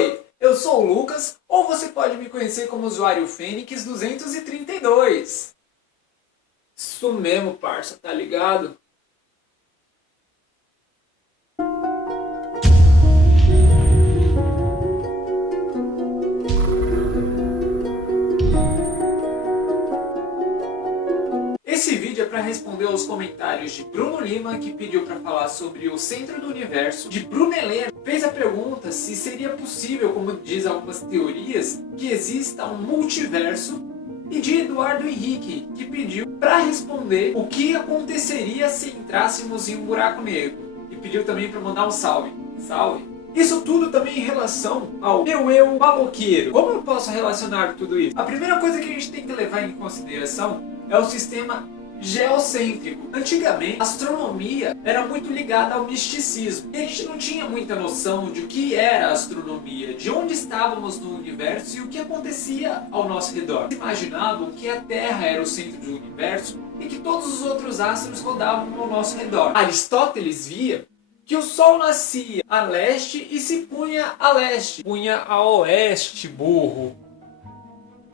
Oi, eu sou o Lucas, ou você pode me conhecer como usuário Fênix 232. Isso mesmo, parça, tá ligado? Esse vídeo é para responder aos comentários de Bruno Lima, que pediu para falar sobre o centro do universo, de Bruno Helena, fez a pergunta se seria possível, como diz algumas teorias, que exista um multiverso, e de Eduardo Henrique, que pediu para responder o que aconteceria se entrássemos em um buraco negro, e pediu também para mandar um salve. Salve! Isso tudo também em relação ao meu eu maloqueiro. Como eu posso relacionar tudo isso? A primeira coisa que a gente tem que levar em consideração é o sistema geocêntrico. Antigamente, a astronomia era muito ligada ao misticismo. E a gente não tinha muita noção de o que era a astronomia, de onde estávamos no universo e o que acontecia ao nosso redor. Imaginavam que a Terra era o centro do universo e que todos os outros astros rodavam ao nosso redor. Aristóteles via que o Sol nascia a leste e se punha a leste. Punha a oeste, burro.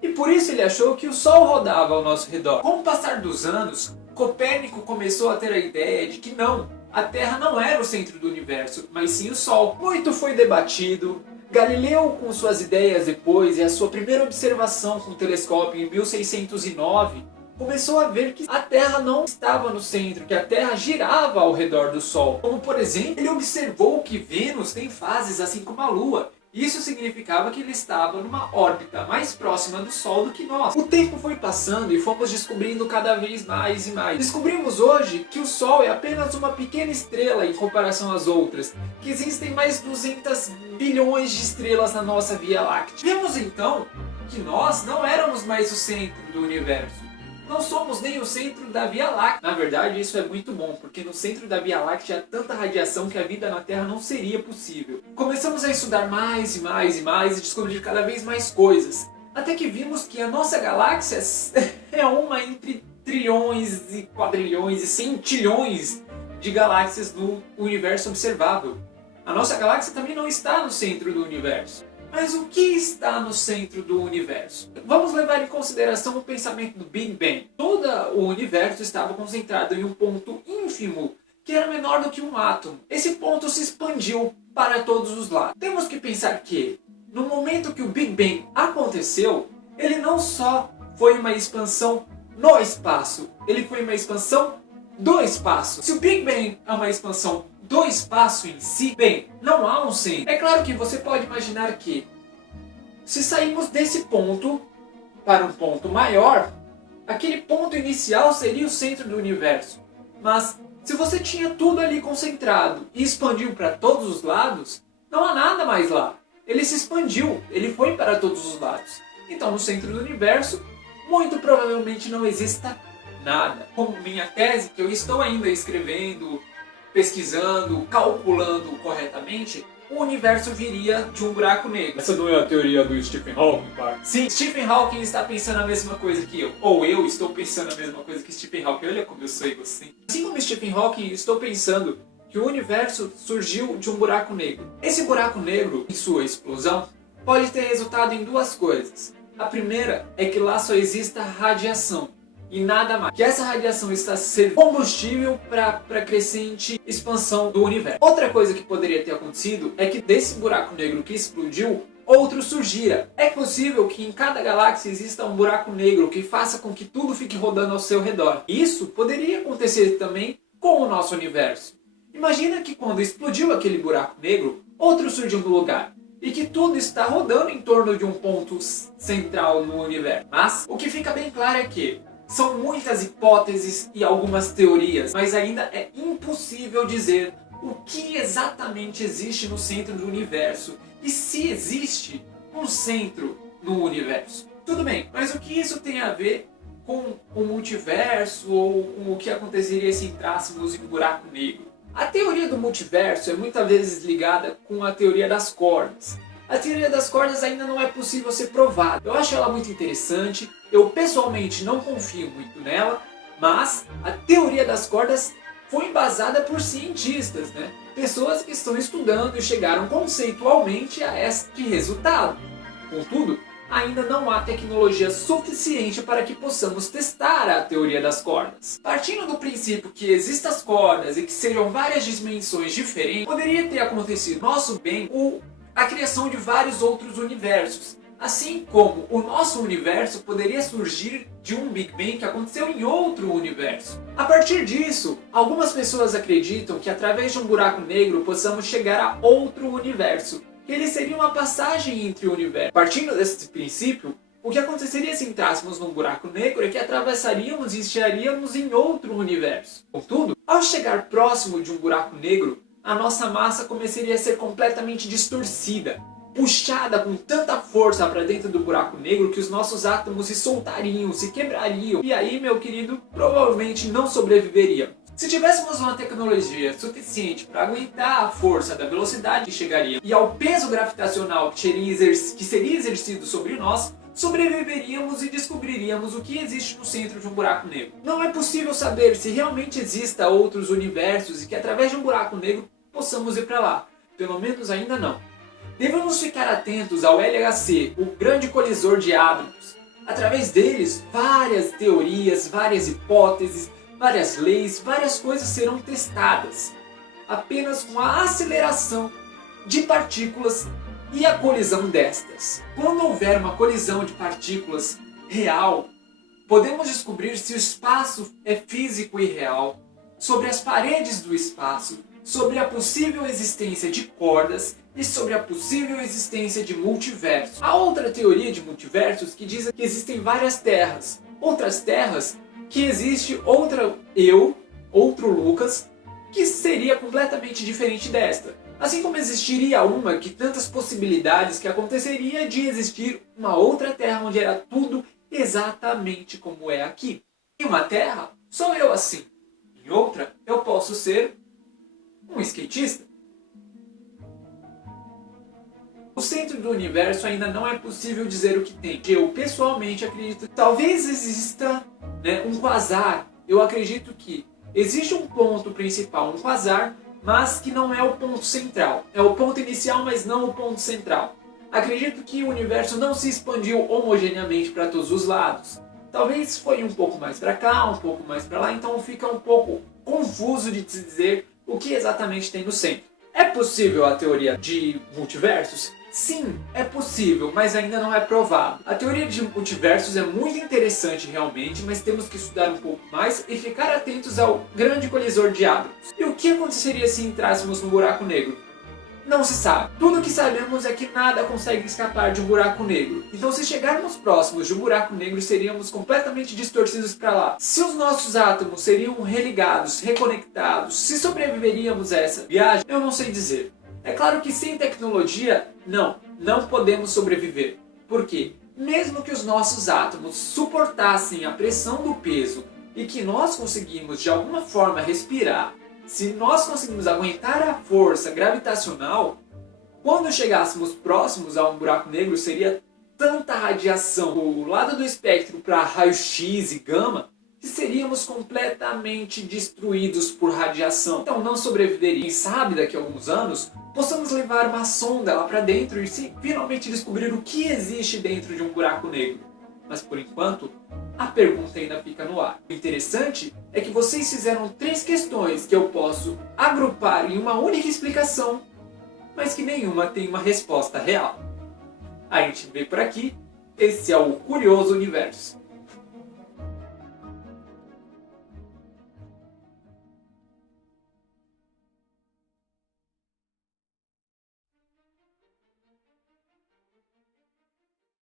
E por isso ele achou que o Sol rodava ao nosso redor. Com o passar dos anos, Copérnico começou a ter a ideia de que não, a Terra não era o centro do universo, mas sim o Sol. Muito foi debatido. Galileu, com suas ideias depois, e a sua primeira observação com o telescópio em 1609, começou a ver que a Terra não estava no centro, que a Terra girava ao redor do Sol. Como, por exemplo, ele observou que Vênus tem fases assim como a Lua. Isso significava que ele estava numa órbita mais próxima do Sol do que nós. O tempo foi passando e fomos descobrindo cada vez mais e mais. Descobrimos hoje que o Sol é apenas uma pequena estrela em comparação às outras, que existem mais 200 bilhões de estrelas na nossa Via Láctea. Vemos então que nós não éramos mais o centro do universo. Não somos nem o centro da Via Láctea. Na verdade, isso é muito bom, porque no centro da Via Láctea há tanta radiação que a vida na Terra não seria possível. Começamos a estudar mais e mais e mais e descobrir cada vez mais coisas. Até que vimos que a nossa galáxia é uma entre trilhões e quadrilhões e centilhões de galáxias no universo observável. A nossa galáxia também não está no centro do universo. Mas o que está no centro do universo? Vamos levar em consideração o pensamento do Big Bang. Todo o universo estava concentrado em um ponto ínfimo, que era menor do que um átomo. Esse ponto se expandiu para todos os lados. Temos que pensar que, no momento que o Big Bang aconteceu, ele não só foi uma expansão no espaço, ele foi uma expansão do espaço. Se o Big Bang é uma expansão do espaço em si, bem, não há um centro. É claro que você pode imaginar que, se sairmos desse ponto para um ponto maior, aquele ponto inicial seria o centro do universo. Mas, se você tinha tudo ali concentrado e expandiu para todos os lados, não há nada mais lá. Ele se expandiu, ele foi para todos os lados. Então, no centro do universo, muito provavelmente não exista nada. Como minha tese, que eu estou ainda escrevendo, pesquisando, calculando corretamente, o universo viria de um buraco negro. Essa não é a teoria do Stephen Hawking, pai? Sim, Stephen Hawking está pensando a mesma coisa que eu. Ou eu estou pensando a mesma coisa que Stephen Hawking. Olha como eu sou egocêntrico. Assim como Stephen Hawking, estou pensando que o universo surgiu de um buraco negro. Esse buraco negro, em sua explosão, pode ter resultado em duas coisas. A primeira é que lá só exista radiação e nada mais. Que essa radiação está sendo combustível para a crescente expansão do universo. Outra coisa que poderia ter acontecido é que desse buraco negro que explodiu, outro surgira. É possível que em cada galáxia exista um buraco negro que faça com que tudo fique rodando ao seu redor. Isso poderia acontecer também com o nosso universo. Imagina que quando explodiu aquele buraco negro, outro surgiu no lugar. E que tudo está rodando em torno de um ponto central no universo. Mas o que fica bem claro é que são muitas hipóteses e algumas teorias, mas ainda é impossível dizer o que exatamente existe no centro do universo e se existe um centro no universo. Tudo bem, mas o que isso tem a ver com o multiverso ou com o que aconteceria se entrássemos em um buraco negro? A teoria do multiverso é muitas vezes ligada com a teoria das cordas. A teoria das cordas ainda não é possível ser provada. Eu acho ela muito interessante, eu pessoalmente não confio muito nela, mas a teoria das cordas foi embasada por cientistas, né? Pessoas que estão estudando e chegaram conceitualmente a este resultado. Contudo, ainda não há tecnologia suficiente para que possamos testar a teoria das cordas. Partindo do princípio que existam as cordas e que sejam várias dimensões diferentes, poderia ter acontecido nosso bem a criação de vários outros universos. Assim como o nosso universo poderia surgir de um Big Bang que aconteceu em outro universo. A partir disso, algumas pessoas acreditam que através de um buraco negro possamos chegar a outro universo, que ele seria uma passagem entre universos. Partindo desse princípio, o que aconteceria se entrássemos num buraco negro é que atravessaríamos e estaríamos em outro universo. Contudo, ao chegar próximo de um buraco negro, a nossa massa começaria a ser completamente distorcida, puxada com tanta força para dentro do buraco negro que os nossos átomos se soltariam, se quebrariam. E aí, meu querido, provavelmente não sobreviveria. Se tivéssemos uma tecnologia suficiente para aguentar a força da velocidade que chegaria e ao peso gravitacional que seria exercido sobre nós, sobreviveríamos e descobriríamos o que existe no centro de um buraco negro. Não é possível saber se realmente existam outros universos e que através de um buraco negro possamos ir para lá. Pelo menos ainda não. Devemos ficar atentos ao LHC, o grande colisor de hadrons. Através deles, várias teorias, várias hipóteses, várias leis, várias coisas serão testadas. Apenas com a aceleração de partículas e a colisão destas. Quando houver uma colisão de partículas real, podemos descobrir se o espaço é físico e real, sobre as paredes do espaço, sobre a possível existência de cordas e sobre a possível existência de multiversos. Há outra teoria de multiversos que diz que existem várias terras. Outras terras que existe outro Lucas, que seria completamente diferente desta. Assim como existiria uma que tantas possibilidades que aconteceria de existir uma outra terra onde era tudo exatamente como é aqui. Em uma terra, sou eu assim. Em outra, eu posso ser um skatista. O centro do universo ainda não é possível dizer o que tem. Eu pessoalmente acredito que talvez exista um quasar. Eu acredito que existe um ponto principal, um quasar, mas que não é o ponto central. É o ponto inicial, mas não o ponto central. Acredito que o universo não se expandiu homogeneamente para todos os lados. Talvez foi um pouco mais para cá, um pouco mais para lá, então fica um pouco confuso de se dizer o que exatamente tem no centro. É possível a teoria de multiversos? Sim, é possível, mas ainda não é provado. A teoria de multiversos é muito interessante realmente, mas temos que estudar um pouco mais e ficar atentos ao grande colisor de hadrons. E o que aconteceria se entrássemos no buraco negro? Não se sabe. Tudo o que sabemos é que nada consegue escapar de um buraco negro. Então se chegarmos próximos de um buraco negro, seríamos completamente distorcidos para lá. Se os nossos átomos seriam religados, reconectados, se sobreviveríamos a essa viagem, eu não sei dizer. É claro que sem tecnologia, não podemos sobreviver. Por quê? Mesmo que os nossos átomos suportassem a pressão do peso e que nós conseguimos de alguma forma respirar, se nós conseguimos aguentar a força gravitacional, quando chegássemos próximos a um buraco negro, seria tanta radiação do lado do espectro para raio-x e gama, que seríamos completamente destruídos por radiação. Então não sobreviveria. Quem sabe daqui a alguns anos possamos levar uma sonda lá para dentro e finalmente descobrir o que existe dentro de um buraco negro. Mas por enquanto, a pergunta ainda fica no ar. O interessante é que vocês fizeram 3 questões que eu posso agrupar em uma única explicação, mas que nenhuma tem uma resposta real. A gente vê por aqui, esse é o Curioso Universo.